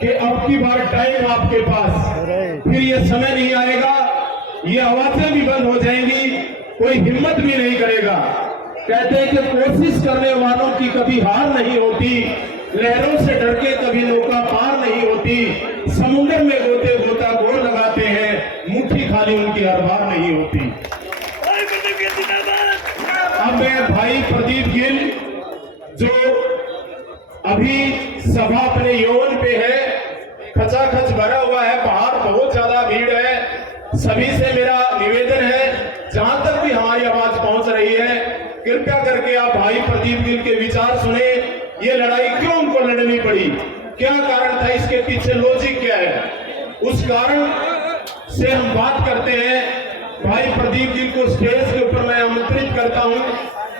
कि अब की बार टाइम आपके पास, फिर ये समय नहीं आएगा, ये आवाजें भी बंद हो जाएंगी, कोई हिम्मत भी नहीं करेगा। कहते हैं कि कोशिश करने वालों की कभी हार नहीं होती, लहरों से डर के कभी नौका पार नहीं होती, समुद्र में गोते गोताखोर लगाते हैं, मुट्ठी खाली उनकी हर बार नहीं होती। अब मैं भाई प्रदीप गिल, जो अभी सभा अपने यौवन पे है, खचाखच भरा हुआ है, बाहर बहुत ज्यादा भीड़ है, सभी से मेरा निवेदन है, जहां तक भी हमारी आवाज पहुंच रही है, कृपया करके आप भाई प्रदीप गिल के विचार सुने। ये लड़ाई क्यों उनको लड़नी पड़ी, क्या कारण था, इसके पीछे लॉजिक क्या है, उस कारण से हम बात करते हैं। भाई प्रदीप गिल को स्टेज के ऊपर मैं आमंत्रित करता हूं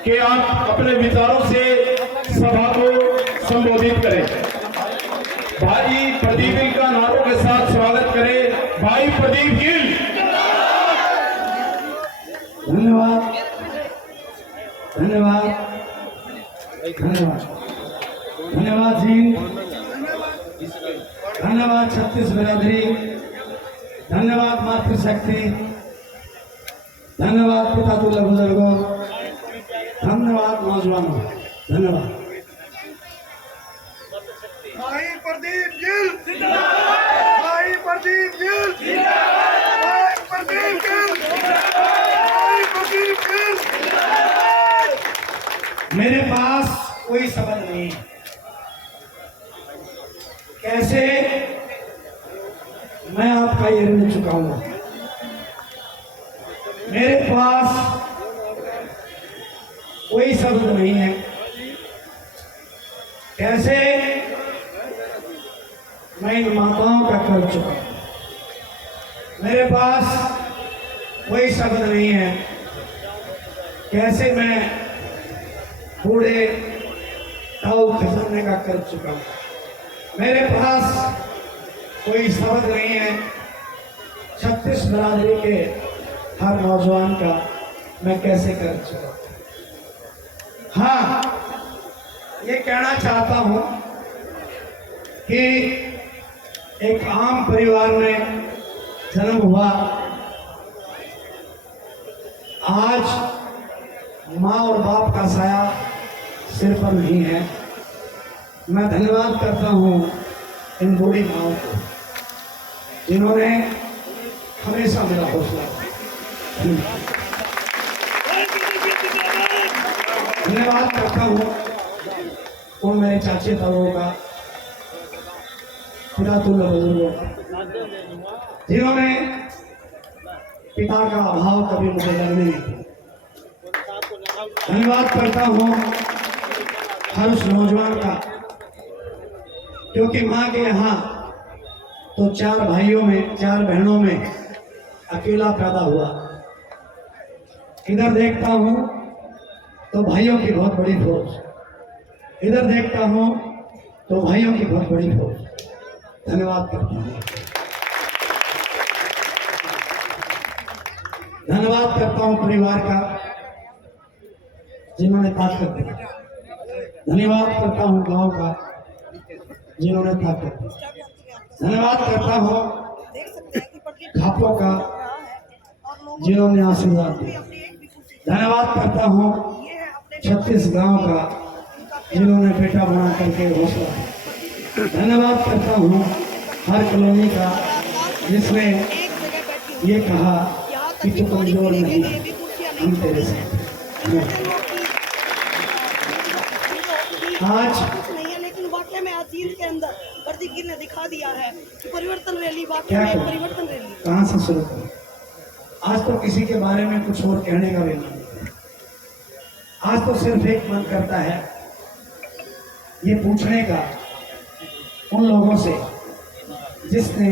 कि आप अपने विचारों से सभा को संबोधित करें। भाई प्रदीप गिल का नारों के साथ स्वागत करें। भाई प्रदीप गिल। धन्यवाद धन्यवाद धन्यवाद धन्यवाद जी, धन्यवाद छत्तीस बिरादरी, धन्यवाद मातृशक्ति, धन्यवाद पितातुल्य बुजुर्गों, धन्यवाद नौजवानों, धन्यवाद। भाई प्रदीप गिल जिंदाबाद, भाई प्रदीप गिल जिंदाबाद, भाई प्रदीप गिल जिंदाबाद, भाई प्रदीप गिल जिंदाबाद। मेरे पास कोई शब्द नहीं है, कैसे मैं आपका ये ऋण चुकाऊंगा। मेरे पास कोई शब्द नहीं है, कैसे मैं इन माताओं का कर्ज चुकाऊं। मेरे पास कोई शब्द नहीं है, कैसे मैं बूढ़े ताऊ खजाने का कर्ज चुकाऊं। मेरे पास कोई शब्द नहीं है, 36 बिरादरी के हर नौजवान का मैं कैसे कर्ज चुकाऊं। हाँ, ये कहना चाहता हूं कि एक आम परिवार में जन्म हुआ, आज माँ और बाप का साया सिर पर नहीं है। मैं धन्यवाद करता हूँ इन बूढ़ी माओं को, जिन्होंने हमेशा मेरा हौसला दिया। धन्यवाद करता हूँ उन मेरे चाचे ताऊ का, पितातुल्य बुजुर्गों का, जिन्होंने पिता का अभाव कभी मुझे लगने नहीं दिया। धन्यवाद करता हूँ हर उस नौजवान का, क्योंकि माँ के यहाँ तो 4 भाइयों में 4 बहनों में अकेला पैदा हुआ। इधर देखता हूँ तो भाइयों की बहुत बड़ी फौज, इधर देखता हूँ तो भाइयों की बहुत बड़ी फौज। धन्यवाद करता हूँ, धन्यवाद करता हूँ परिवार का, जिन्होंने ताकत दी। धन्यवाद करता हूँ गांव का, जिन्होंने ताकत दी। धन्यवाद करता हूँ खापों का, जिन्होंने आशीर्वाद दिया। धन्यवाद करता हूँ 36 गांव का, जिन्होंने बेटा बना करके हौसला दिया। धन्यवाद करता हूँ हर कॉलोनी का, जिसने ये कहा कि तू कमजोर नहीं, हम तेरे साथ। आज नहीं है, लेकिन वाकई में आज जीत के अंदर प्रदीप गिल ने दिखा दिया है कि परिवर्तन रैली वाकई में परिवर्तन रैली। कहाँ से शुरू करें? आज तो किसी के बारे में कुछ और कहने का भी नहीं, आज तो सिर्फ एक मन करता है ये पूछने का उन लोगों से जिसने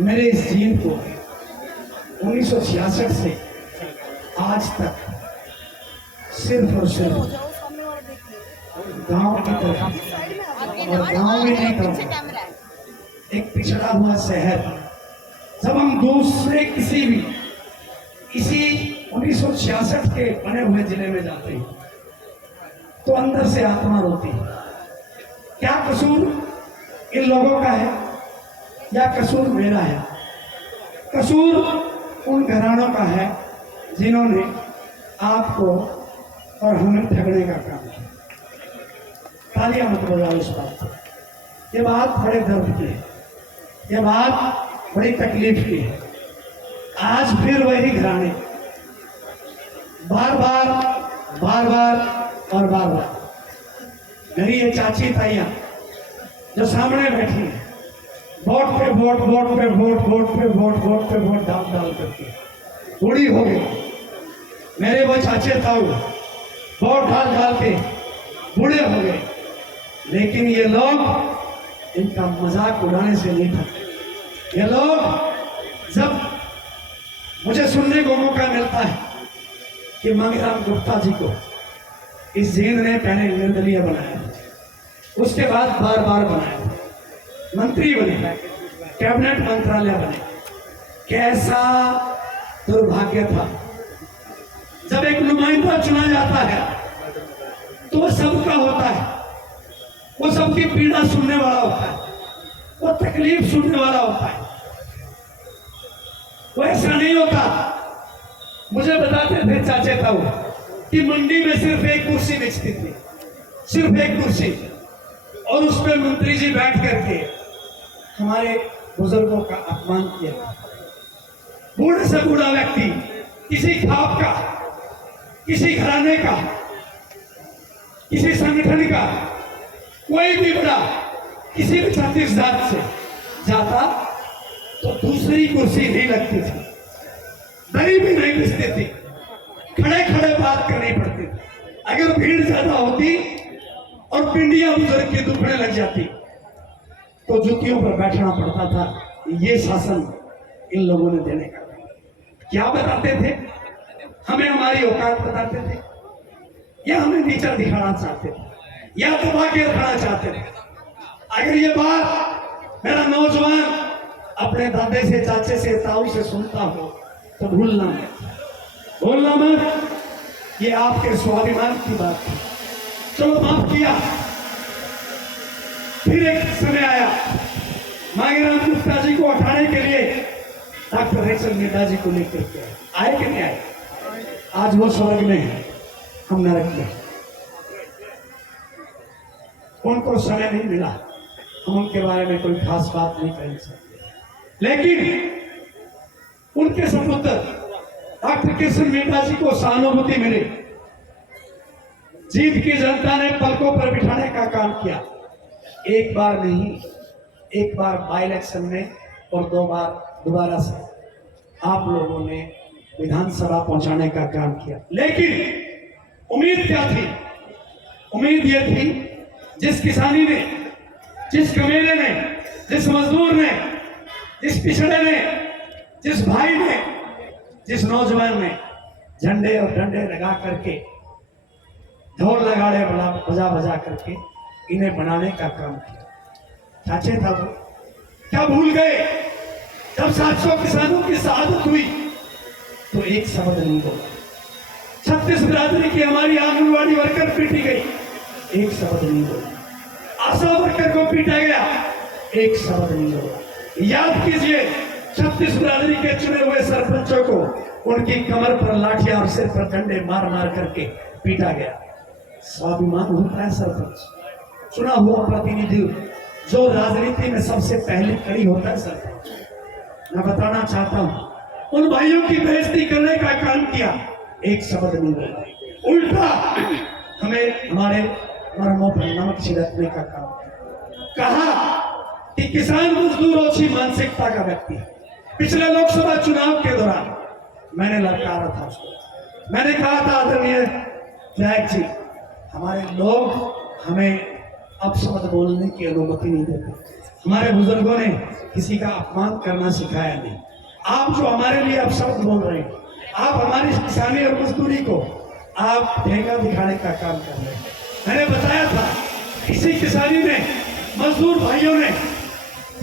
मेरे इस जीवन को 1966 से आज तक सिर्फ और सिर्फ गांव की तरफ, और गांव में नहीं कहूँगा, एक पिछड़ा हुआ शहर। जब हम दूसरे किसी भी इसी 1966 के बने हुए जिले में जाते हैं तो अंदर से आत्मा रोती है। क्या कसूर इन लोगों का है या कसूर मेरा है? कसूर उन घरानों का है जिन्होंने आपको और हमें ठगने का काम किया। तालियां मत बजाओ इस बात पर। ये बात बड़े दर्द की है, ये बात बड़ी तकलीफ की है। आज फिर वही घराने बार बार और बार बार मेरी ये चाची ताइयां जो सामने बैठी हैं, वोट पे वोट डाल करके बूढ़ी हो गई। मेरे वो चाचे ताऊ वोट डाल के बूढ़े हो गए, लेकिन ये लोग इनका मजाक उड़ाने से नहीं थकते। ये लोग जब मुझे सुनने को मौका मिलता है कि मांगीराम गुप्ता जी को इस जींद ने पहले निर्दलीय बनाया, उसके बाद बार बनाया, मंत्री बने, कैबिनेट मंत्रालय बने। कैसा दुर्भाग्य था। जब एक नुमाइंदा चुना जाता है तो वो सबका होता है, वो सबकी पीड़ा सुनने वाला होता है, वो तकलीफ सुनने वाला होता है। वो ऐसा नहीं होता। मुझे बताते थे चाचे ताऊ कि मंडी में सिर्फ एक कुर्सी बेचती थी, सिर्फ एक कुर्सी, और उस पर मंत्री जी बैठ करके हमारे बुजुर्गों का अपमान किया। बूढ़े से बूढ़ा व्यक्ति, किसी खाप का, किसी घराने का, किसी संगठन का, कोई भी बड़ा किसी भी छत्तीस जात से जाता तो दूसरी कुर्सी नहीं लगती थी, दरी भी नहीं बिछती थी, खड़े खड़े बात करनी पड़ती थी। अगर भीड़ ज्यादा होती और पिंडियां बुजुर्ग की दुखने लग जाती तो जुतियों पर बैठना पड़ता था। ये शासन इन लोगों ने देने का क्या बताते थे? हमें हमारी औकात बताते थे, या हमें नीचा दिखाना चाहते थे, या दबा के रखना चाहते थे। अगर ये बात मेरा नौजवान अपने दादे से, चाचे से, ताऊ से सुनता हो तो भूलना मत। ये आपके स्वाभिमान की बात थी, चलो माफ किया। फिर एक समय आया, मांगीराम गुप्ता जी को हटाने के लिए डॉक्टर रेचल मेहता जी को लेकर के आए कि नहीं आए? आज वो स्वर्ग में है, हम नरक में। उनको समय नहीं मिला, हम उनके बारे में कोई खास बात नहीं कर सकते, लेकिन उनके सपुत्र डॉक्टर कृष्ण मेहता जी को सहानुभूति मिली। जीत की जनता ने पलकों पर बिठाने का काम किया। एक बार नहीं, एक बार बाई इलेक्शन में और 2 बार दोबारा से आप लोगों ने विधानसभा पहुंचाने का काम किया। लेकिन उम्मीद क्या थी? उम्मीद यह थी, जिस किसानी ने, जिस कमेरे ने, जिस मजदूर ने, जिस पिछड़े ने, जिस भाई ने, जिस नौजवान ने झंडे और डंडे लगा करके, ढोल लगाड़े बजा करके इन्हें बनाने का काम किया। चाचे था वो क्या भूल गए? जब 700 किसानों की शहादत हुई तो एक शब्द नहीं बोला। 36 बिरादरी की हमारी आंगनवाड़ी वर्कर पीटी गई, एक शब्द नहीं बोला। आशा वर्कर को पीटा गया, एक शब्द नहीं बोला। याद कीजिए, 36 बिरादरी के चुने हुए सरपंचों को उनकी कमर पर लाठियां और सिर पर डंडे मार करके पीटा गया। स्वाभिमान होता है सरपंच, चुना हुआ प्रतिनिधि जो राजनीति में सबसे पहले खड़ी होता है सरपंच। मैं बताना चाहता हूं, उन भाइयों की बेइज्जती करने का काम किया, एक शब्द नहीं बोला। उल्टा हमें हमारे मर्मों पर नमक छिड़कने का काम किया। कहा कि किसान मजदूर ओछी मानसिकता का व्यक्ति है। पिछले लोकसभा चुनाव के दौरान मैंने ललकारा था उसको, मैंने कहा था आदरणीय विधायक जी, हमारे लोग हमें अपशब्द बोलने की अनुमति नहीं देते। हमारे बुजुर्गों ने किसी का अपमान करना सिखाया नहीं। आप जो हमारे लिए अपशब्द बोल रहे हैं, आप हमारी किसानी और मजदूरी को आप ठेका दिखाने का काम कर रहे हैं। मैंने बताया था, किसी किसानी ने, मजदूर भाइयों ने,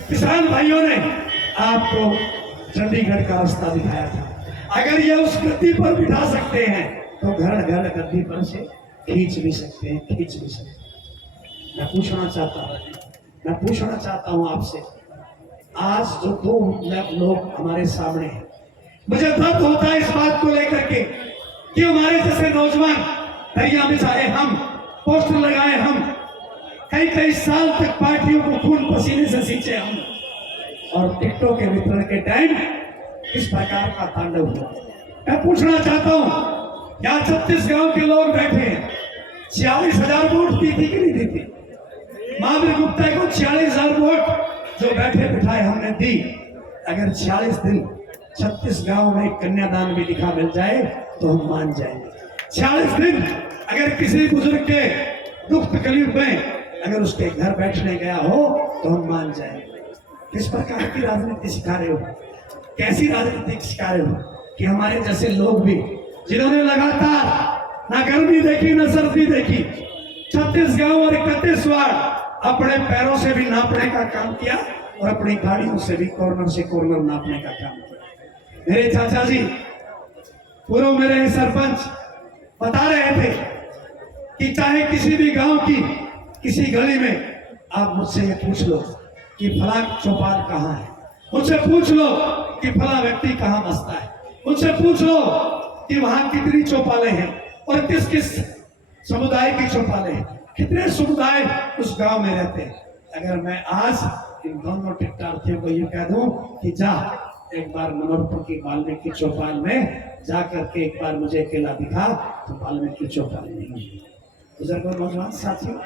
किसान भाइयों ने आपको चंडीगढ़ का रास्ता दिखाया था। अगर ये उस गद्दी पर बिठा सकते हैं तो घर घर गद्दी पर से खींच भी सकते हैं, खींच भी सकते हैं। मैं पूछना चाहता हूँ, मैं पूछना चाहता हूं आपसे, आज जो दो लोग हमारे सामने हैं, मुझे दर्द होता है इस बात को लेकर के कि हमारे जैसे नौजवान दरिया में जाए हम, पोस्टर लगाए हम, कई कई साल तक पार्टियों को खून पसीने से सींचे हम, और टिकटों के वितरण के टाइम इस प्रकार का तांडव हुआ। मैं पूछना चाहता हूं, यहाँ 36 गांव के लोग बैठे हैं, 46,000 वोट दी थी कि नहीं दी थी? महावीर गुप्ता को 46,000 वोट जो बैठे बिठाए हमने दी। अगर 46 दिन 36 गांव में कन्यादान भी लिखा मिल जाए तो हम मान जाएंगे। 46 दिन अगर किसी बुजुर्ग के दुख तकलीफ में अगर उसके घर बैठने गया हो तो हम मान जाएंगे। किस प्रकार की राजनीति सिखा रहे हो? कैसी राजनीति सिखा रहे हो कि हमारे जैसे लोग भी, जिन्होंने लगातार ना गर्मी देखी ना सर्दी देखी, 36 गांव और 31 वार्ड अपने पैरों से भी नापने का काम किया और अपनी गाड़ियों से भी कॉर्नर से कॉर्नर नापने का काम किया। मेरे चाचा जी पूर्व मेरे सरपंच बता रहे थे कि चाहे किसी भी गांव की किसी गली में आप मुझसे ये पूछ लो कि फला चौपाल कहाँ है, मुझसे पूछ लो कि फला व्यक्ति कहाँ बसता है, मुझसे पूछ लो कि वहां कितनी चौपालें हैं और किस किस समुदाय की चौपालें हैं, कितने समुदाय उस गांव में रहते हैं। अगर मैं आज इन दोनों टिकटार्थियों को ये कह दूं कि जा एक बार मनोरपुर की वाल्मीकि चौपाल में जा करके एक बार मुझे अकेला दिखा, तो वाल्मीकि चौपाल नहीं है। बुजुर्गों, नौजवान साथियों,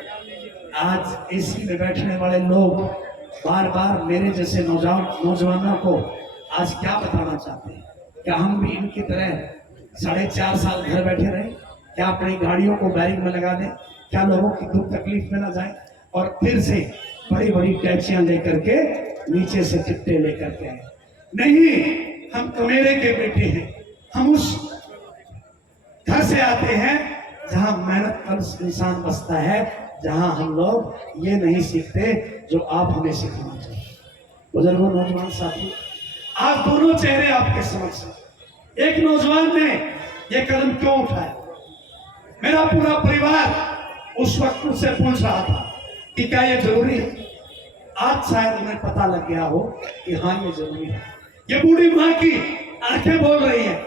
आज एसी में बैठने वाले लोग बार बार मेरे जैसे नौजवानों को आज क्या बताना चाहते हैं? क्या हम भी इनकी तरह 4.5 साल घर बैठे रहे? क्या अपनी गाड़ियों को बैरिंग में लगा दें? क्या लोगों की दुख तकलीफ में ना जाए और फिर से बड़ी बड़ी टैक्सियां लेकर के नीचे से चिट्टे लेकर के आए? नहीं, हम कमेरे के बेटे हैं। हम उस घर से आते हैं जहां मेहनत कर इंसान बसता है, जहां हम लोग ये नहीं सीखते जो आप हमें सिखाना चाहिए। बुजुर्गों, नौजवान साथी, आज दोनों चेहरे आपके समक्ष हैं। एक नौजवान ने ये कदम क्यों उठाया? मेरा पूरा परिवार उस वक्त मुझसे पूछ रहा था कि क्या ये जरूरी है? आज शायद उन्हें पता लग गया हो कि हाँ ये जरूरी है। ये बूढ़ी माँ की आंखें बोल रही हैं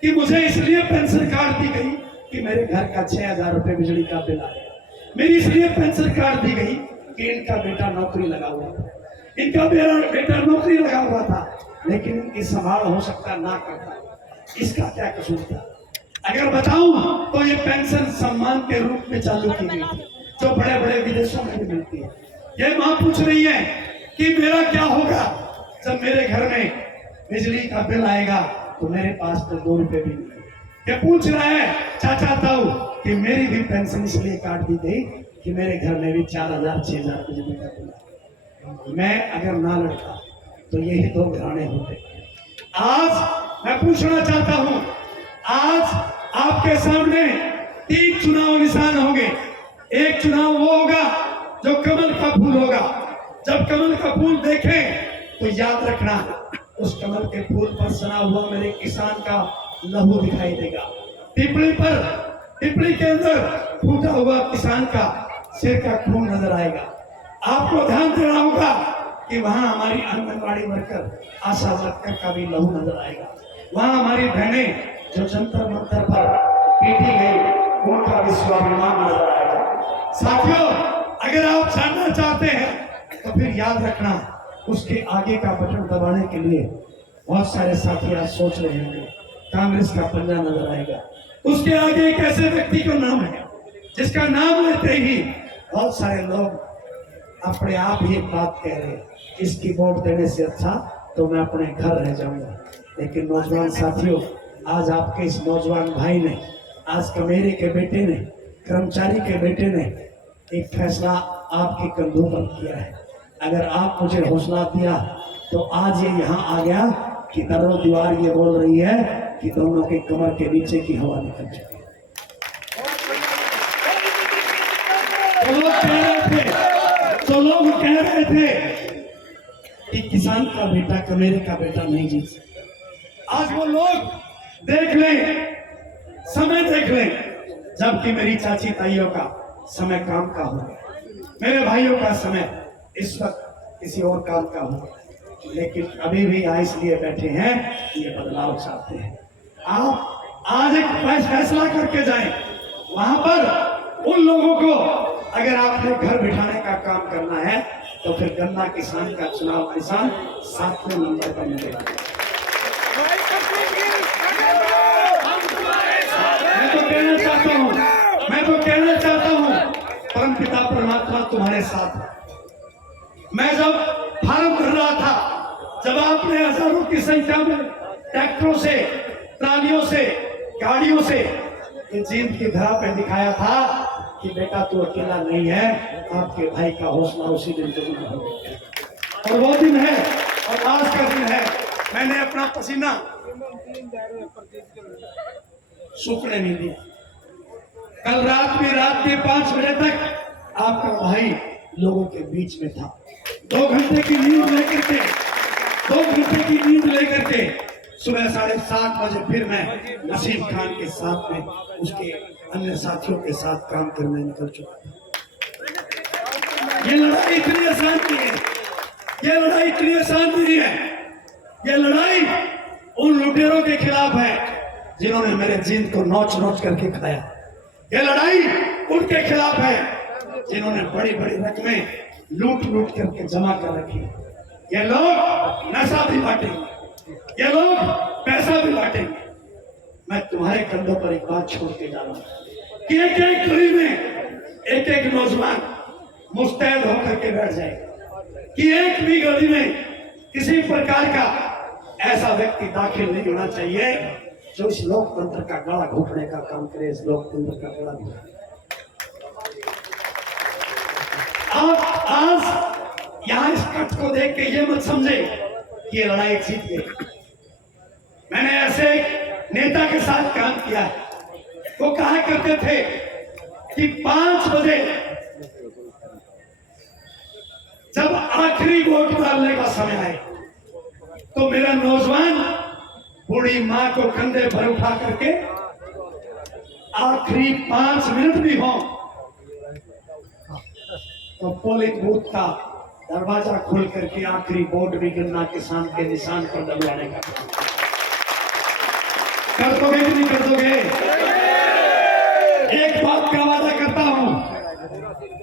कि मुझे इसलिए पेंशन कार्ड दी गई कि मेरे घर का 6,000 रुपए बिजली का बिल आया। मेरी इसलिए पेंशन कार्ड दी गई कि इनका बेटा नौकरी लगा हुआ था, इनका बेटा नौकरी लगा हुआ था, लेकिन इनकी संभाल हो सकता ना करता। इसका क्या कसूर था? अगर बताऊं तो ये पेंशन सम्मान के रूप में चालू की गई थी, जो बड़े बड़े विदेशों में भी मिलती है। ये माँ पूछ रही है कि मेरा क्या होगा जब मेरे घर में बिजली का बिल आएगा तो मेरे पास तो 2 रुपए भी नहीं। ये पूछ रहा है चाचा ताऊ कि मेरी भी पेंशन इसलिए काट दी गई कि मेरे घर में भी 4,000 6,000 बिजली का बिल आया। मैं अगर ना लड़ता तो यही 2 घराने होते। आज मैं पूछना चाहता हूं, आज आपके सामने 3 चुनाव निशान होंगे। एक चुनाव वो होगा जो कमल का फूल होगा। जब कमल का फूल देखें तो याद रखना, उस कमल के फूल पर सना हुआ मेरे किसान का लहू दिखाई देगा। पिपली के अंदर फूटा हुआ किसान का सिर का खून नजर आएगा। आपको ध्यान देना होगा कि वहां हमारी आंगनबाड़ी वर्कर, आशा वर्कर का भी लहू नजर आएगा। वहां हमारी बहनें जो जंतर मंतर पर पीटी गई, उनका भी स्वाभिमान नजर आएगा। साथियों, अगर आप जानना चाहते हैं तो फिर याद रखना, उसके आगे का बटन दबाने के लिए बहुत सारे साथी आज सोच रहे होंगे, कांग्रेस का पंजा नजर आएगा। उसके आगे एक ऐसे व्यक्ति का नाम है जिसका नाम लेते ही बहुत सारे लोग अपने आप ही एक बात कह रहे हैं, इसकी वोट देने से अच्छा तो मैं अपने घर रह जाऊंगा। लेकिन नौजवान साथियों, आज आपके इस नौजवान भाई ने, आज कमेरे के बेटे ने, कर्मचारी के बेटे ने एक फैसला आपके कंधों पर किया है। अगर आप मुझे हौसला दिया तो आज ये यहाँ आ गया कि दरो दीवार ये बोल रही है कि दोनों के कमर के नीचे की हवा निकल चुकी है। तो लोग कह रहे थे कि किसान का बेटा कमेरे का बेटा नहीं जीत सकता। आज वो लोग देख लें, समय देख लें, जबकि मेरी चाची ताइयों का समय काम का हो गया, मेरे भाइयों का समय इस वक्त किसी और काम का हूँ, लेकिन अभी भी यहाँ इसलिए बैठे हैं कि ये बदलाव चाहते हैं। आप आज एक फैसला करके जाएं, वहां पर उन लोगों को अगर आपने घर बिठाने का काम करना है तो फिर गन्ना किसान का चुनाव निशान 7वें नंबर पर मिलेगा। मैं तो कहना चाहता हूँ परम पिता परमात्मा तुम्हारे साथ है। मैं जब फार्म भर रहा था, जब आपने हजारों की संख्या में ट्रैक्टरों से, ट्रालियों से, गाड़ियों से ये जींद की धरा पे दिखाया था कि बेटा तू अकेला नहीं है, आपके भाई का हौसला उसी दिन जरूर हो गया। और वो दिन है और आज का दिन है। मैंने अपना पसीना सूखने नहीं दिया। कल रात में रात के 5 बजे तक आपका भाई लोगों के बीच में था। 2 घंटे की नींद लेकर के, 2 घंटे की नींद लेकर के सुबह 7:30 बजे फिर मैं नसीम खान के साथ में उसके अन्य साथियों के साथ काम करने निकल चुका था। ये लड़ाई इतनी आसान नहीं है, ये लड़ाई इतनी आसान नहीं है। ये लड़ाई उन लुटेरों के खिलाफ है जिन्होंने मेरे जींद को नोच नोच करके खाया। ये लड़ाई उनके खिलाफ है जिन्होंने बड़ी बड़ी रकमें लूट लूट करके जमा कर रखी। ये लोग नशा भी बांटेंगे, ये लोग पैसा भी बांटेंगे। मैं तुम्हारे कंधों पर एक बात छोड़ के जा रहा हूं कि एक एक गली में एक एक नौजवान मुस्तैद होकर के बैठ जाएगा कि एक भी गली में किसी प्रकार का ऐसा व्यक्ति दाखिल नहीं होना चाहिए जो इस लोकतंत्र का गला घोटने का काम करे, इस लोकतंत्र का गला घोटे। आप आज यहां इस कट को देख के ये मत समझे कि ये लड़ाई जीत गई। मैंने ऐसे नेता के साथ काम किया है, वो कहा करते थे कि 5 बजे जब आखिरी वोट डालने का समय आए तो मेरा नौजवान बूढ़ी मां को कंधे पर उठा करके आखिरी 5 मिनट भी हो तो पोलिंग बूथ का दरवाजा खोल करके आखिरी वोट भी गन्ना किसान के निशान पर डलवाने का कर दोगे कि नहीं कर दोगे? एक बात का वादा करता हूं,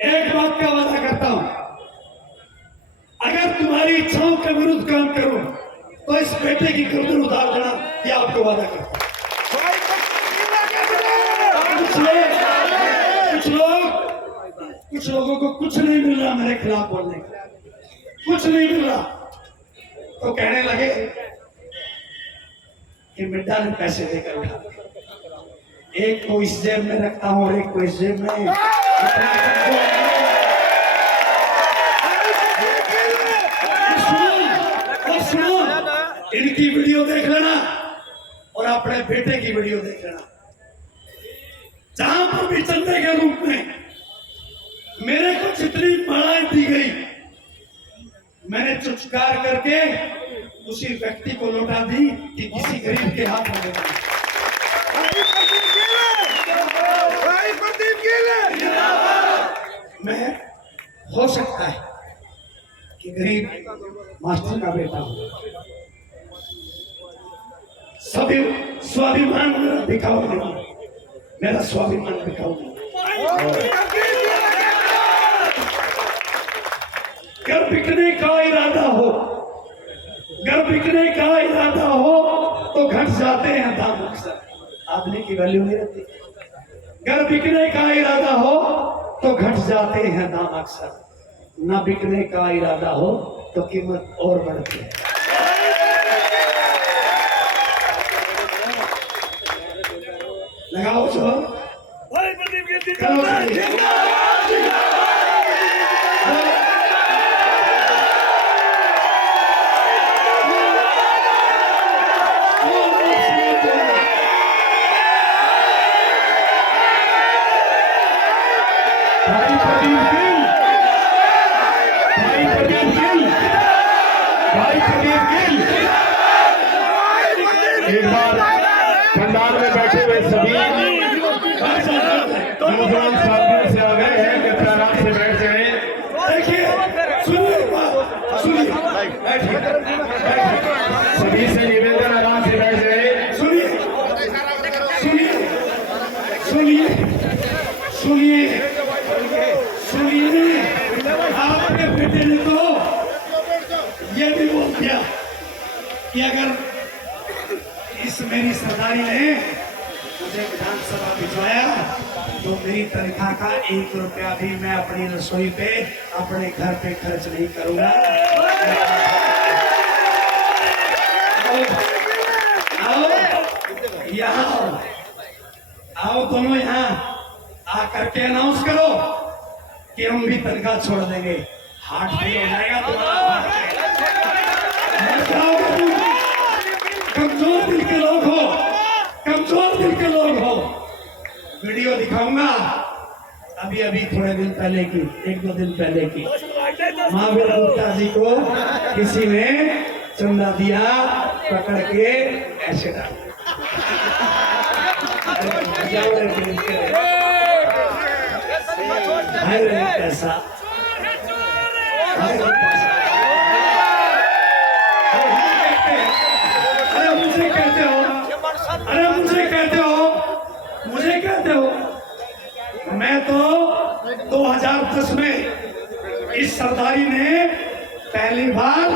एक बात का वादा करता हूं, अगर तुम्हारी इच्छाओं के विरुद्ध काम करूं तो इस बेटे की गर्दन उतार देना, ये आपको वादा करता हूं। कुछ लोगों को कुछ नहीं मिल रहा मेरे खिलाफ बोलने का, कुछ नहीं मिल रहा तो कहने लगे कि मिड्डा ने पैसे देकर उठा, एक को इस जेब में रखता हूं और एक को इस जेब में। सुनो, इनकी वीडियो देख लेना और अपने बेटे की वीडियो देख लेना, जहां पर भी चंदे के रूप में मेरे को जितनी बढ़ाई दी गई मैंने चुचकार करके उसी व्यक्ति को लौटा दी कि किसी गरीब के हाथ में देना। मैं हो सकता है कि गरीब मास्टर का बेटा हूं, सभी स्वाभिमान मेरा बिकाऊ नहीं, मेरा स्वाभिमान बिकाऊ नहीं। घर बिकने का इरादा हो, घर बिकने का इरादा हो तो घट जाते हैं दाम अक्सर, आदमी की वैल्यू नहीं रहती। घर बिकने का इरादा हो तो घट जाते हैं दाम अक्सर, ना बिकने का इरादा हो तो कीमत और बढ़ती है। लगाओ जोर, एक बार पंडाल में बैठे हुए सभी नौजवान साथियों से आ गए हैं, कृपया आराम से बैठ जाएं। देखिए सुनिए, बैठिए, बैठिए। सभी से निवेदन आराम से बैठ जाए। सुनिए, सुनिए, सुनिए, सुनिए, आपके बेटे ने तो ये भी बोल दिया कि अगर इस मेरी सरदारी ने मुझे विधानसभा भिजवाया तो मेरी तनख्वाह का 1 रुपया भी मैं अपनी रसोई पे अपने घर पे खर्च नहीं करूंगा। आओ, यहाँ आओ दोनों यहाँ आकर के अनाउंस करो कि हम भी तनख्वाह छोड़ देंगे। हार्ट फेल हो जाएगा तुम्हारा। मर जाओगे तुम। कमजोर दिल के लोग हो, कमजोर दिल के लोग हो। वीडियो दिखाऊंगा अभी अभी थोड़े दिन पहले की, 1-2 दिन पहले की। महावीर गुप्ता जी को किसी ने चंदा दिया, पकड़ के ऐसे डाल पैसा, अरे मुझे कहते हो, अरे मुझे कहते हो, मुझे कहते हो। मैं तो 2010 में इस सरदारी ने पहली बार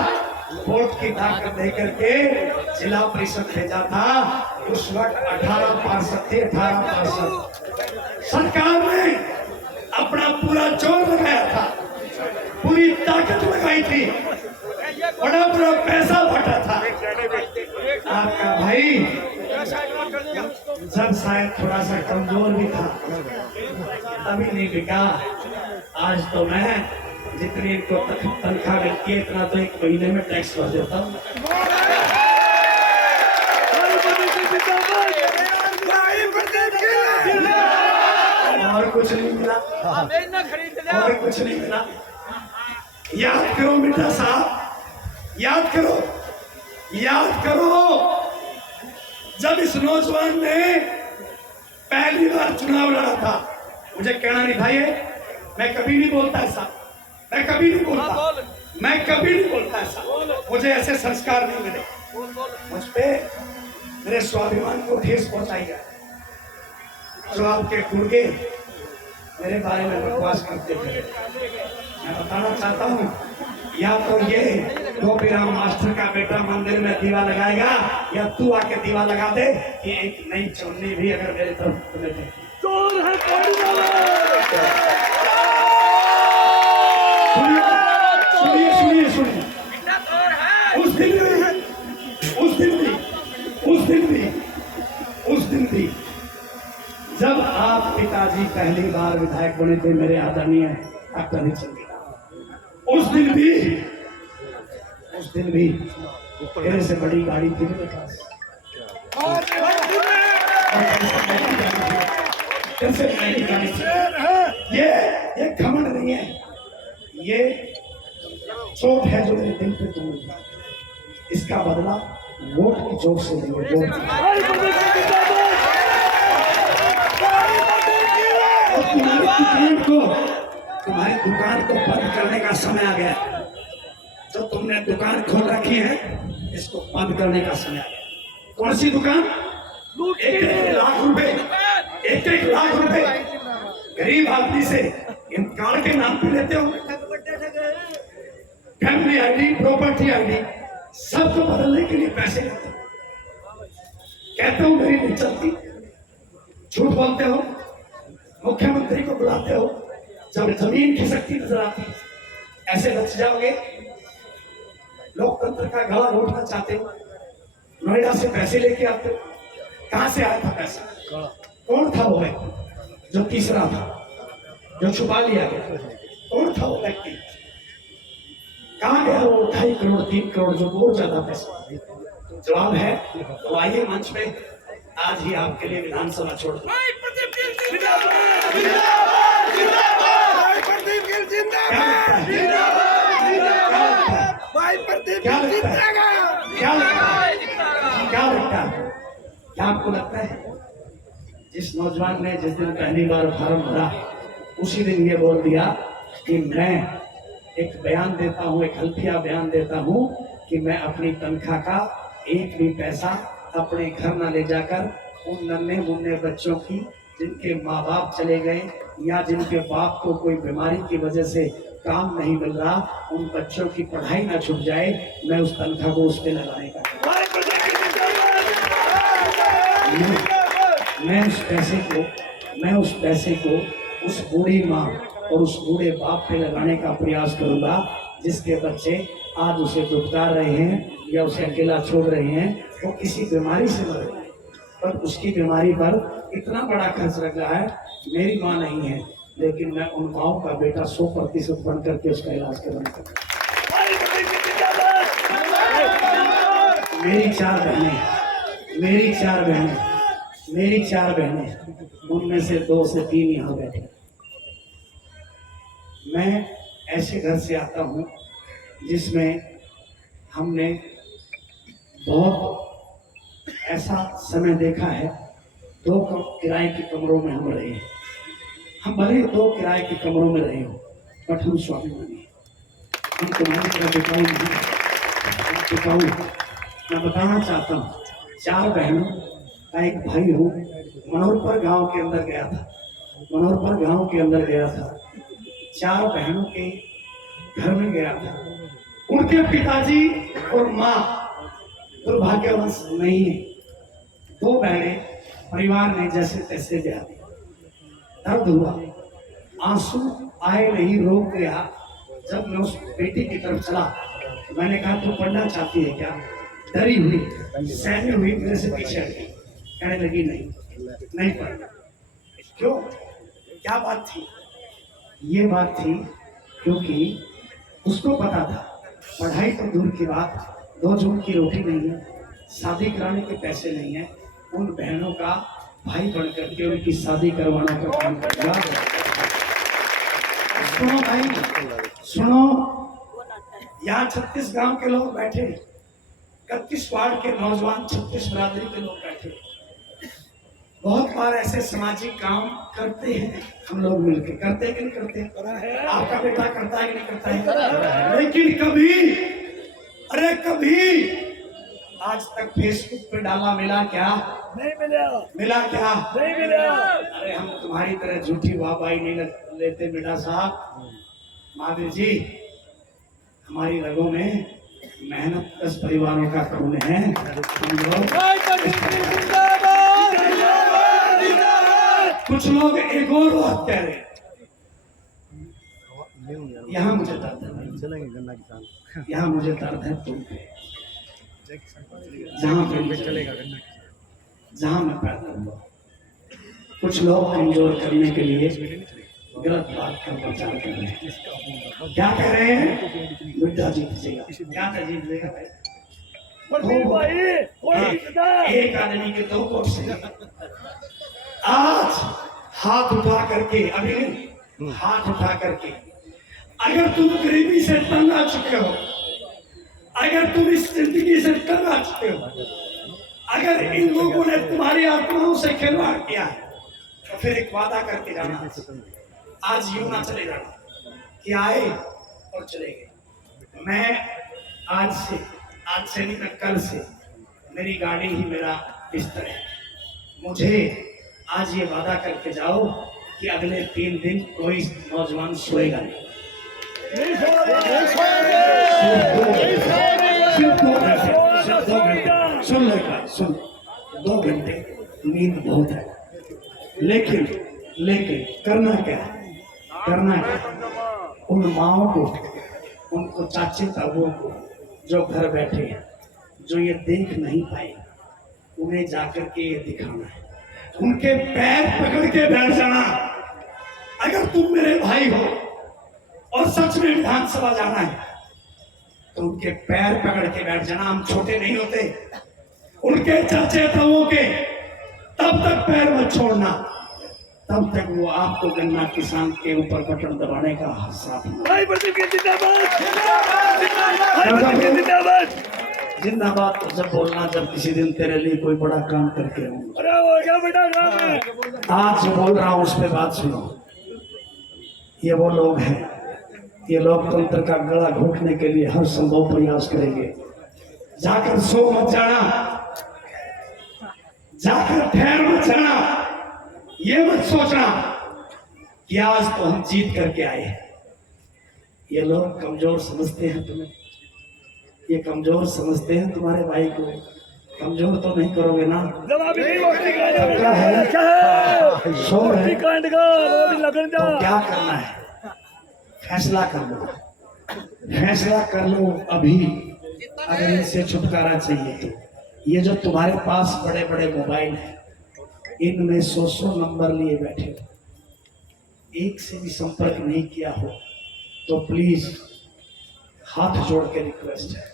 वोट की ताकत देकर के जिला परिषद भेजा था। उस वक्त 18 पार्षद थे, 18 पार्षद। सरकार ने अपना पूरा जोर लगाया था, पूरी ताकत लगाई थी, बड़ा बड़ा पैसा बटा था। आपका भाई जब शायद थोड़ा सा कमजोर भी था तभी नहीं बिका। आज तो मैं जितनी इनको तनख्वाह मिलती है इतना तो 1 महीने में टैक्स भर देता हूँ। और कुछ नहीं मिला, और कुछ नहीं मिला। याद करो मिर्जा साहब, याद करो, याद करो जब इस नौजवान ने पहली बार चुनाव लड़ा था। मुझे कहना नहीं था ये, मैं कभी नहीं बोलता ऐसा, मैं कभी नहीं बोलता, मैं कभी नहीं बोलता ऐसा। मुझे ऐसे संस्कार नहीं मिले। मुझ पे मेरे स्वाभिमान को ठेस पहुंचाई है। जो आपके गुर्गे मेरे बारे में बकवास करते थे, मैं बताना चाहता हूँ, या तो ये गोपीराम मास्टर का बेटा मंदिर में दीवा लगाएगा या तू आके दीवा लगा दे कि एक नई चुन्नी भी अगर मेरी तरफ खुले थे। सुनिए, सुनिए, सुनिए, उस दिन भी जब आप पिताजी पहली बार विधायक बने थे मेरे आदरणीय डॉक्टर निचल, उस दिन भी तेरे से बड़ी गाड़ी थी मेरे पास। ये घमंड नहीं है, ये चोट है जो मेरे दिल पे तुम, इसका बदला वोट की चोट से लेंगे। तुम्हारी दुकान को बंद करने का समय आ गया। जो तुमने दुकान खोल रखी है इसको बंद करने का समय आ गया। कौन सी दुकान? 1-1 लाख रुपए, 1-1 लाख रुपए गरीब आदमी से इन कार्ड के नाम पे लेते हो। फैमिली आईडी, प्रॉपर्टी आईडी सबको बदलने के लिए पैसे लेते हो। कहते हो मेरी नहीं चलती, झूठ बोलते हो, मुख्यमंत्री को बुलाते हो, जब जमीन खिसकती नजर आती ऐसे बच जाओगे। लोकतंत्र का गला घोटना चाहते हो, नोएडा से पैसे लेके आते हो। कहां से आया था पैसा? कौन था वो व्यक्ति जो तीसरा था, जो छुपा लिया गया? कौन था वो व्यक्ति? कहां गया वो 2.5 करोड़ 3 करोड़ जो बहुत ज्यादा पैसा? जवाब है तो आइए मंच पे, आज ही आपके लिए विधानसभा छोड़ दो। क्या आपको लगता है जिस नौजवान ने जिस दिन पहली बार फार्म भरा उसी दिन ये बोल दिया कि मैं एक बयान देता हूँ, एक हल्फिया बयान देता हूँ कि मैं अपनी तनख्वाह का एक भी पैसा अपने घर न ले जाकर उन नन्हे मुन्ने बच्चों की जिनके माँ बाप चले गए या जिनके बाप को कोई बीमारी की वजह से काम नहीं मिल रहा, उन बच्चों की पढ़ाई ना छूट जाए, मैं उस तनख्वाह को उस पे लगाने का मैं उस पैसे को उस बूढ़ी माँ और उस बूढ़े बाप पे लगाने का प्रयास करूंगा जिसके बच्चे आज उसे दुत्कार रहे हैं या उसे अकेला छोड़ रहे हैं। वो किसी बीमारी से मर रहे हैं पर उसकी बीमारी पर इतना बड़ा खर्च लग रहा है। मेरी माँ नहीं है लेकिन मैं उन माँओं का बेटा 100% बन करके उसका इलाज करवाऊंगा। मेरी चार बहनें उनमें से 2 से 3 यहाँ बैठे। मैं ऐसे घर से आता हूँ जिसमें हमने बहुत ऐसा समय देखा है, 2 किराए के कमरों में हम रहे हैं। हम भले 2 किराए के कमरों में रहे हो बट हम स्वाभिमानी हैं। हम तुम्हारी तरह टिकाऊ नहीं, टिकाऊ। मैं बताना चाहता हूँ 4 बहनों का एक भाई हूँ। मनोहरपुर गांव के अंदर गया था, 4 बहनों के घर में गया था। उनके पिताजी और माँ दुर्भाग्यवश नहीं है। 2 बहनें परिवार में जैसे तैसे गया, दर्द हुआ, आंसू आए नहीं, रोक गया। जब मैं उस बेटी की तरफ चला मैंने कहा तू पढ़ना चाहती है क्या? डरी हुई, सहमी हुई, मेरे से पीछे हट गई, कहने लगी नहीं पढ़ना। क्यों? क्या बात थी? ये बात थी क्योंकि उसको पता था पढ़ाई तो दूर की बात, 2 जून की रोटी नहीं है, शादी कराने के पैसे नहीं है। उन बहनों का भाई बन करके उनकी शादी करवाना का काम करेगा। सुनो भाई, सुनो, यहाँ 36 गांव के लोग बैठे, 31 वार्ड के नौजवान, 36 बिरादरी के लोग बैठे। बहुत बार ऐसे सामाजिक काम करते हैं हम लोग मिलकर, करते हैं कि नहीं करते? आपका बेटा करता है कि नहीं करता है? लेकिन कभी आज तक फेसबुक पे डाला मिला क्या? नहीं मिला क्या? नहीं मिला। अरे हम तुम्हारी तरह झूठी वाहवाही नहीं लेते बेटा साहब। महावीर जी, हमारी रगों में मेहनत 10 परिवारों का खून है। हम लोग कुछ लोग एक और बात कह रहे हैं, यहाँ मुझे दर्द है, यहाँ मुझे दर्द है तुम पे, जहाँ मैं पैदा हुआ। कुछ लोग कमजोर करने के लिए गलत बात का प्रचार कर रहे हैं। क्या कह रहे हैं? मिर्जा जीत जाएगा। क्या था जीत जाएगा? एक आदमी के 2 वोट से। आज हाथ उठा करके, अभी नहीं, हाथ उठा करके, अगर तुम गरीबी से तंग आ चुके हो, अगर तुम इस जिंदगी से तंग आ चुके हो, अगर इन लोगों ने तुम्हारी आत्माओं से खिलवाड़ किया है तो फिर एक वादा करके जाना, आज यूं ना चले जाना कि आए और चले गए। मैं आज से नहीं, कल से मेरी गाड़ी ही मेरा बिस्तर है। मुझे आज ये वादा करके जाओ कि अगले 3 दिन कोई नौजवान सोएगा नहीं। सुन, 2 घंटे नींद बहुत है, लेकिन करना क्या? उन माओ को, उनको चाचे ताबों को जो घर बैठे हैं, जो ये देख नहीं पाए, उन्हें जाकर के ये दिखाना है। उनके पैर पकड़ के बैठ जाना। अगर तुम मेरे भाई हो और सच में विधानसभा जाना है तो उनके पैर पकड़ के बैठ जाना। हम छोटे नहीं होते, उनके चाचे ताऊ के तब तक पैर मत छोड़ना, तब तक वो आपको गन्ना किसान के ऊपर बटन दबाने का साथ। जिंदाबाद तो जब बोलना जब किसी दिन तेरे लिए कोई बड़ा काम करके आज जो बोल रहा हूँ उस पर बात सुनो। ये वो लोग हैं, ये लोकतंत्र का गला घोटने के लिए हर संभव प्रयास करेंगे। जाकर सो मत जाना, जाकर ठहर मत जाना, ये मत सोचना कि आज तो हम जीत करके आए। ये लोग कमजोर समझते हैं तुम्हें, ये कमजोर समझते हैं तुम्हारे भाई को। कमजोर तो नहीं करोगे ना? क्या है? शोर है तो क्या करना है? फैसला कर लो, फैसला कर लो अभी। अगर इनसे छुटकारा चाहिए तो ये जो तुम्हारे पास बड़े बड़े मोबाइल हैं, इनमें 100 नंबर लिए बैठे हो, एक से भी संपर्क नहीं किया हो तो प्लीज हाथ जोड़ के रिक्वेस्ट है।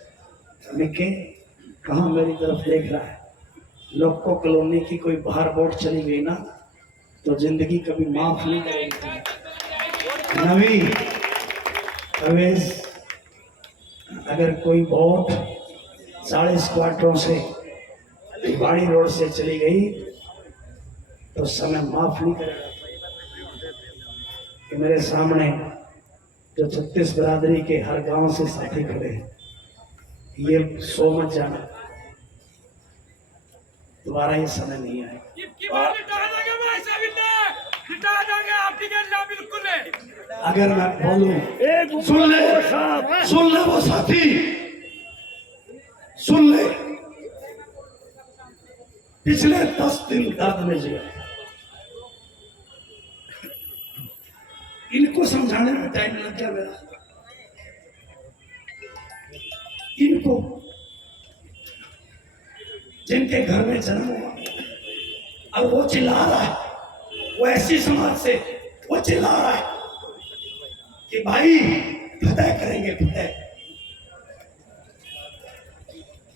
निके कहाँ मेरी तरफ देख रहा है? लोको कॉलोनी की कोई बाहर बोट चली गई ना तो जिंदगी कभी माफ नहीं करेगी। नवी परवेज, अगर कोई बोट 40 क्वार्टरों से बाड़ी रोड से चली गई तो समय माफ नहीं करेगा। कि मेरे सामने जो 36 बिरादरी के हर गांव से साथी खड़े हैं, ये सो मत जाना, दोबारा ये समय नहीं आएगा। अगर मैं बोलूं सुन ले वो साथी, सुन ले। पिछले 10 दिन दर्द में जिया, इनको समझाने में टाइम लग गया मेरा। इनको जिनके घर में जन्म हुआ और वो चिल्ला रहा है, वो ऐसी समाज से वो चिल्ला रहा है कि भाई फतेह करेंगे, फतेह।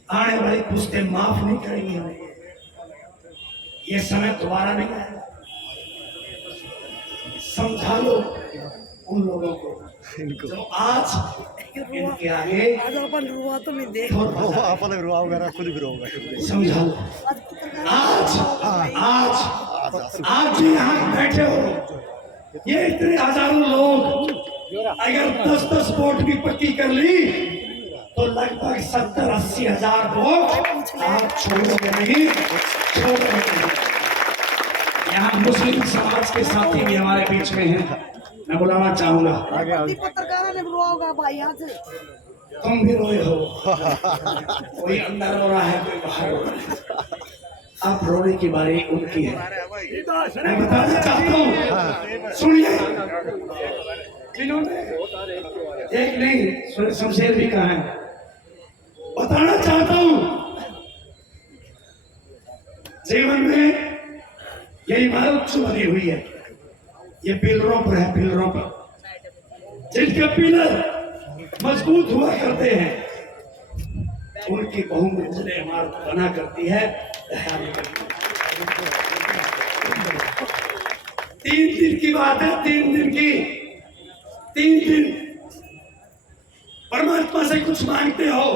आने वाली पुश्तें माफ नहीं करेंगी हमें, ये समय दोबारा नहीं आएगा। समझा लो उन लोगों को जो आज इनके आगे अपन रुआ तो नहीं देख, अपन रुआओगे खुद भी रोगा। समझा लो। आज जो यहाँ बैठे हो, ये इतने हजारों लोग अगर 10-10 वोट भी पक्की कर ली तो लगभग 70-80 हजार वोट आप छोड़ोगे नहीं, छोड़ोगे नहीं। यहाँ मुस्लिम समाज के साथी भी हमारे बीच में हैं, मैं बुलाना चाहूंगा। पत्रकार ने रुआ होगा भाई यहाँ से। तुम भी रोए हो, कोई अंदर रो रहा है, कोई बाहर रो रहा है। अब रोने की बारी उनकी है। मैं बताना चाहता हूँ, सुनिए। जिन्होंने एक नहीं, शमशेर भी कहा है, बताना चाहता हूँ जीवन में ये इमारत जो बनी हुई है, ये पिलरों पर है, पिलरों पर जिनके पिलर मजबूत हुआ करते हैं, उनकी बहुमंजिले इमारत बना करती है। 3 दिन की बात है, 3 दिन की। 3 दिन परमात्मा से कुछ मांगते हो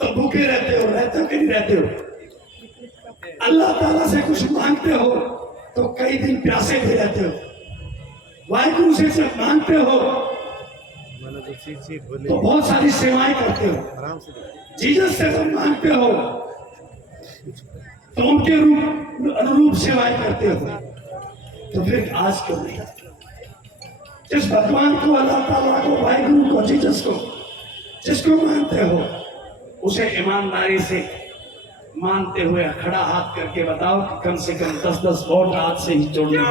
तो भूखे रहते हो कि नहीं रहते हो? अल्लाह ताला से कुछ मांगते हो तो कई दिन प्यासे भी रहते हो। वाहिगुरु से जब मांगते हो तो बहुत सारी सेवाएं करते हो। जीसस से जब मांगते हो तो उनके अनुरूप सेवाएं करते हो। तो फिर आज क्यों नहीं? जिस भगवान को, अल्लाह ताला को, वाहिगुरु को, जीसस को, जिसको मानते हो उसे ईमानदारी से मानते हुए खड़ा हाथ करके बताओ कि कम से कम 10-10 वोट आज से ही जोड़ने हैं।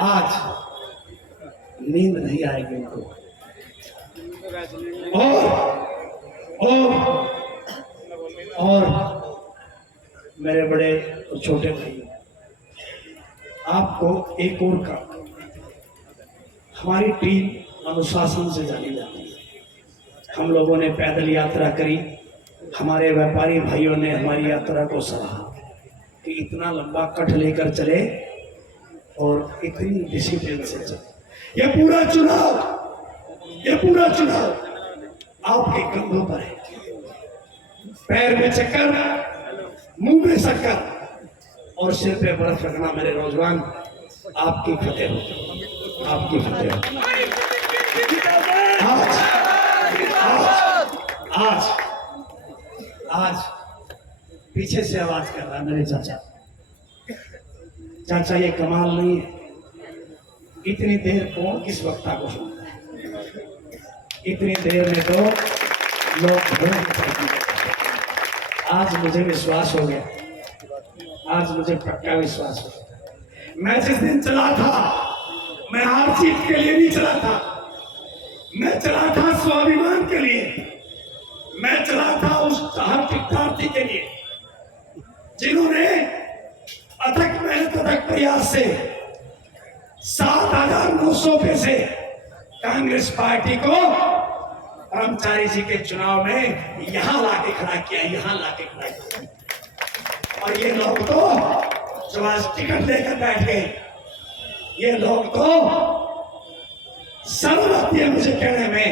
आज नींद नहीं आएगी उनको। और मेरे बड़े और छोटे भाई, आपको एक और काम, हमारी टीम अनुशासन से जानी जाती है। हम लोगों ने पैदल यात्रा करी, हमारे व्यापारी भाइयों ने हमारी यात्रा को सराहा कि इतना लंबा कट लेकर चले और इतनी डिसिप्लिन से चले। ये पूरा चुनाव आपके कंधों पर है। पैर में चक्कर, मुंह में शक्कर और सिर पे बर्फ रखना मेरे नौजवान, आपकी फतेह हो, आपकी फतेह हो। आज आज आज पीछे से आवाज कर रहा है मेरे चाचा। चाचा ये कमाल नहीं है, इतनी देर कौन किस वक्ता को सुनता है? इतनी देर में तो लोग आज मुझे विश्वास हो गया, आज मुझे पक्का विश्वास हो गया। मैं जिस दिन चला था, मैं हार जीत के लिए नहीं चला था, मैं चला था स्वाभिमान के लिए, मैं चला था उस शिक्षार्थी के लिए जिन्होंने अथक मेहनत, अथक प्रयास से 7,900 पे से कांग्रेस पार्टी को ब्रह्मचारी जी के चुनाव में यहां लाके खड़ा किया, यहां लाके खड़ा किया। और ये लोग तो जो आज टिकट लेकर बैठ गए, ये लोग तो सर्वमत है मुझे कहने में,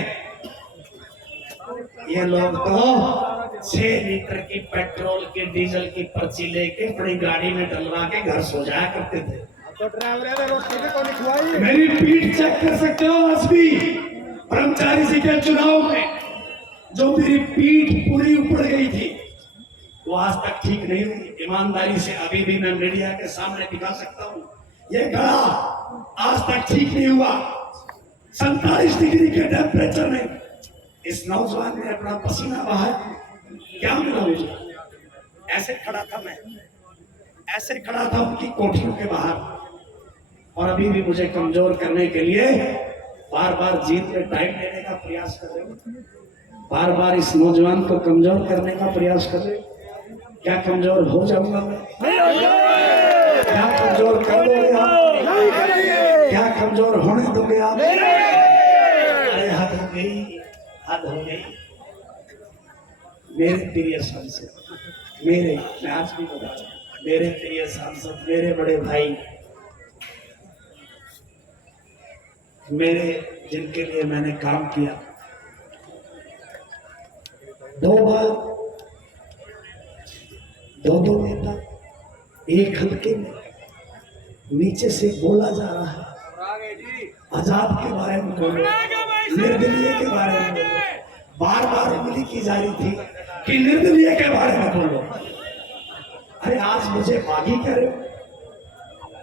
ये लोग तो 6 लीटर की पेट्रोल की डीजल की पर्ची लेके अपनी गाड़ी में डलवा के घर सो जाया करते थे। मेरी पीठ चेक कर सकते हो आज भी, ब्रह्मचारी जी के चुनाव में जो मेरी पीठ पूरी उपड़ गई थी वो आज तक ठीक नहीं हुई। ईमानदारी से अभी भी मैं मीडिया के सामने दिखा सकता हूँ, ये गड़ा आज तक ठीक नहीं हुआ। 47 डिग्री के टेम्परेचर में इस नौजवान ने अपना पसीना बहाया, क्या मिला मुझे? ऐसे खड़ा था मैं, ऐसे खड़ा था उनकी कोठियों के बाहर, और अभी भी मुझे कमजोर करने के लिए बार बार जीत में टाइम लेने का प्रयास कर रहे हो, बार बार इस नौजवान को कमजोर करने का प्रयास कर रहे हो। क्या कमजोर हो जाऊंगा मैं? क्या कमजोर कर दोगे आप? क्या कमजोर होने दोगे आप? अरे हद हो गई, हद हो गई। मेरे प्रिय सांसद, मेरे, मैं आज भी बता रहा हूं, मेरे प्रिय सांसद, मेरे बड़े भाई, मेरे जिनके लिए मैंने काम किया, 2 बार 2 नेता एक हल्के में नीचे से बोला जा रहा है। आजाद के बारे में बोलो, निर्दलीय के बारे में बोलो, बार बार उंगली की जा रही थी कि निर्दलीय के बारे में बोलो। अरे आज मुझे बागी कह रहे हो?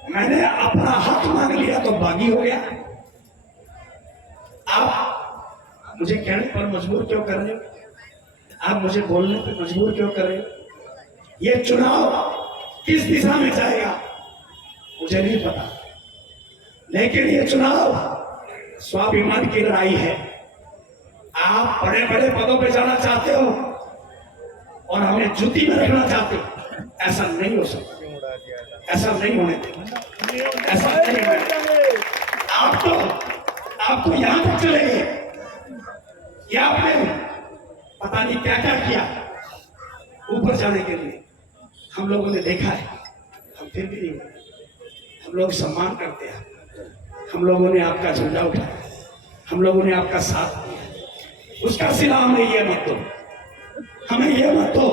मैंने अपना हक मांग लिया तो बागी हो गया। आप मुझे कहने पर मजबूर क्यों कर रहे हो? आप मुझे बोलने पर मजबूर क्यों कर रहे हो? ये चुनाव किस दिशा में जाएगा मुझे नहीं पता, लेकिन ये चुनाव स्वाभिमान की लड़ाई है। आप बड़े बड़े पदों पे जाना चाहते हो और हमें जूती में रखना चाहते हो, ऐसा नहीं हो सकता, ऐसा नहीं होने देंगे, ऐसा नहीं होने। आप तो यहां तक चले गए कि आपने पता नहीं क्या क्या किया ऊपर जाने के लिए। हम लोगों ने देखा है, हम फिर भी नहीं, हम लोग सम्मान करते हैं। हम लोगों ने आपका झंडा उठाया, हम लोगों ने आपका साथ दिया, उसका सिला हमें ये मत दो, हमें ये मत दो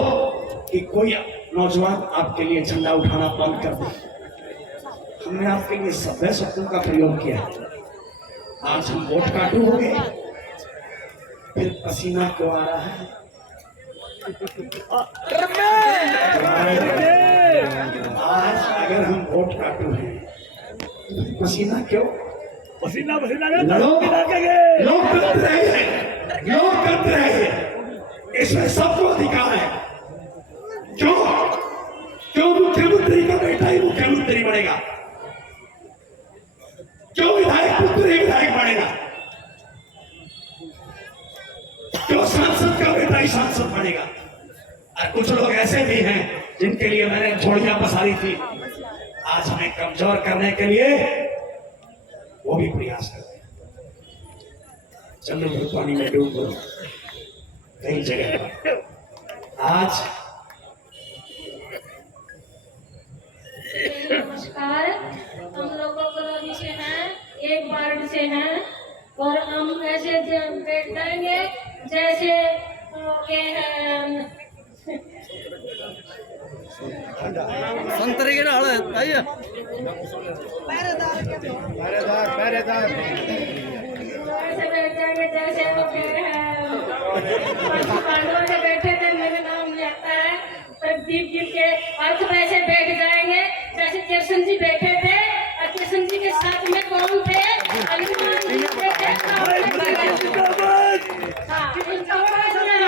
कि कोई नौजवान आपके लिए झंडा उठाना बंद कर दे। हमने आपके लिए सभ्य शब्दों का प्रयोग किया। आज हम वोट काटू हो गए, फिर पसीना क्यों आ रहा है? आज अगर हम वोट काटू हैं, पसीना क्यों? लोकतंत्र है, लोकतंत्र है, इसमें सबको अधिकार है। क्यों मुख्यमंत्री का बेटा ही मुख्यमंत्री बनेगा? क्यों विधायक पुत्र ही विधायक बनेगा? क्यों सांसद का बेटा ही सांसद बनेगा? और कुछ लोग ऐसे भी हैं जिनके लिए मैंने झोलियां पसारी थी, आज हमें कमजोर करने के लिए वो भी प्रयास कर रहे हैं। चलो फिर पानी में डूब दो कई जगह पर। आज नमस्कार, हम लोगों कॉलोनी से हैं, एक वार्ड से हैं, और हम ऐसे बैठ जाएंगे जैसे के संतरे के डाल आइए पहरेदार के तो पहरेदार ऐसे बैठ जाएंगे जैसे वो के पांडवों से बैठे थे, मेरा नाम लेता है प्रदीप गिल के अर्थ में ऐसे बैठ जाएंगे जैसे कृष्ण जी बैठे थे, और कृष्ण जी के साथ में कौन थे? हनुमान जी थे। हाँ, इनका बड़ा सुना है।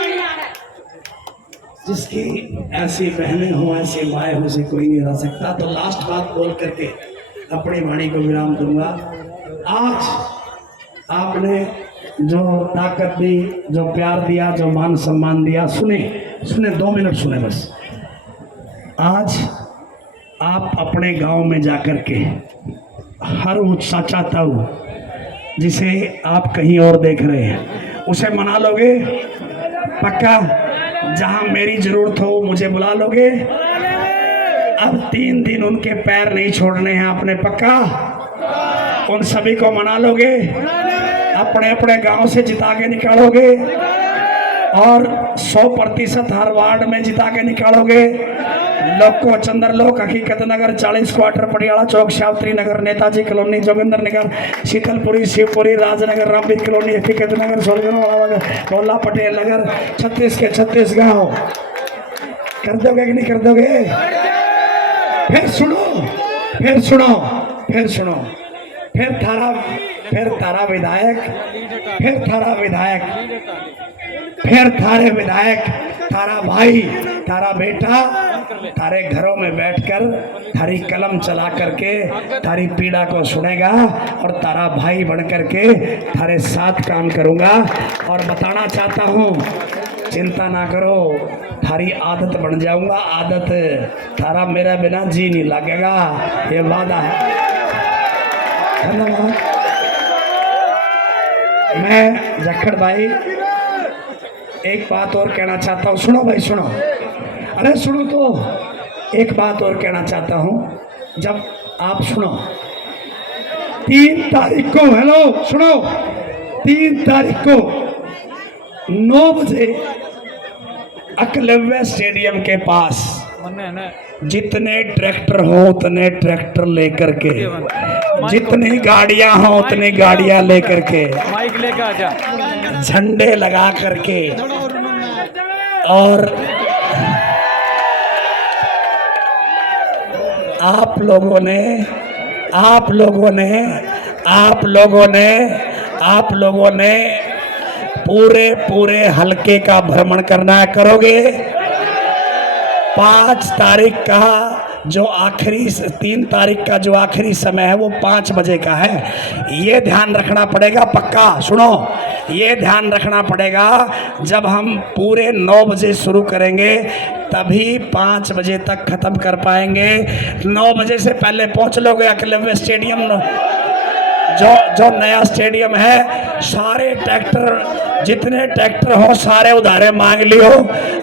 जिसकी ऐसी बहनें हो, ऐसी माए हो, उसे कोई नहीं हरा सकता। तो लास्ट बात बोल करके अपनी वाणी को विराम दूंगा। आज आपने जो ताकत दी, जो प्यार दिया, जो मान सम्मान दिया, सुने 2 मिनट सुने बस। आज आप अपने गांव में जाकर के हर वो सच्चा ताऊ जिसे आप कहीं और देख रहे हैं उसे मना लोगे पक्का? जहां मेरी जरूरत हो मुझे बुला लोगे? अब 3 दिन उनके पैर नहीं छोड़ने हैं आपने, पक्का? उन सभी को मना लोगे? अपने अपने गांव से जिता के निकालोगे और 100% हर वार्ड में जिता के निकालोगे? लोको चंद्रलोक, हकीकत नगर, 40 क्वार्टर, पटियाला चौक, शास्त्री नगर, नेताजी कॉलोनी, जोगिंदर नगर, शीतलपुरी, शिवपुरी, राजनगर, रामवीर कॉलोनी, हकीकत नगर, मोहल्ला पटेल नगर, 36 के 36 गाँव। कर दोगे कि नहीं कर दोगे? फिर सुनो फिर थारा विधायक, फिर थारे विधायक, थारा भाई, थारा बेटा थारे घरों में बैठकर थारी कलम चला करके थारी पीड़ा को सुनेगा और तारा भाई बन करके थारे साथ काम करूंगा। और बताना चाहता हूँ, चिंता ना करो, थारी आदत बन जाऊंगा। आदत थारा मेरा बिना जी नहीं लगेगा, ये वादा है। धन्यवाद। मैं जखड़ भाई एक बात और कहना चाहता हूँ। सुनो भाई, सुनो, अरे सुनो तो, एक बात और कहना चाहता हूँ। जब आप सुनो, 3 तारीख को, हेलो सुनो, 3 तारीख को 9 बजे एकलव्य स्टेडियम के पास जितने ट्रैक्टर हो उतने ट्रैक्टर लेकर के, जितनी गाड़ियां हो उतनी गाड़ियां लेकर के, माइक लेकर आजा, झंडे लगा करके और आप लोगों ने पूरे हलके का भ्रमण करना है। करोगे? 5 तारीख का जो आखिरी, 3 तारीख का जो आखिरी समय है वो 5 बजे का है। ये ध्यान रखना पड़ेगा, पक्का सुनो, ये ध्यान रखना पड़ेगा। जब हम पूरे 9 बजे शुरू करेंगे तभी 5 बजे तक खत्म कर पाएंगे। 9 बजे से पहले पहुंच लोगे एकलव्य स्टेडियम, जो नया स्टेडियम है। सारे ट्रैक्टर, जितने ट्रैक्टर हो सारे उधारे मांग लियो,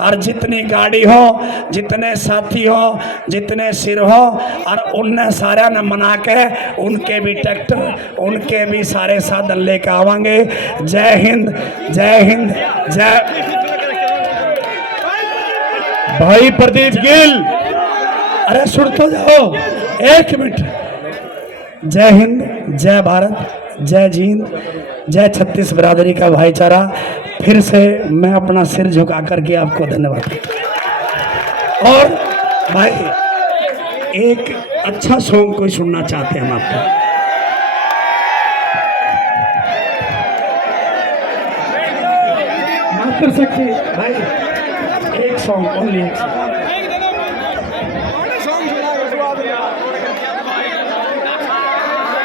और जितनी गाड़ी हो, जितने साथी हो, जितने सिर हो, और उनने सारे ने मना के उनके भी ट्रैक्टर, उनके भी सारे साधन लेकर आवांगे। जय हिंद, जय हिंद, जय भाई प्रदीप गिल। अरे सुन तो जाओ, 1 मिनट। जय हिंद, जय भारत, जय जींद, जय छत्तीस बिरादरी का भाईचारा। फिर से मैं अपना सिर झुका करके आपको धन्यवाद। और भाई एक अच्छा सॉन्ग कोई सुनना चाहते हैं हम आपको। मास्टर साक्षी भाई, एक सॉन्ग, ओनली एक सॉन्ग।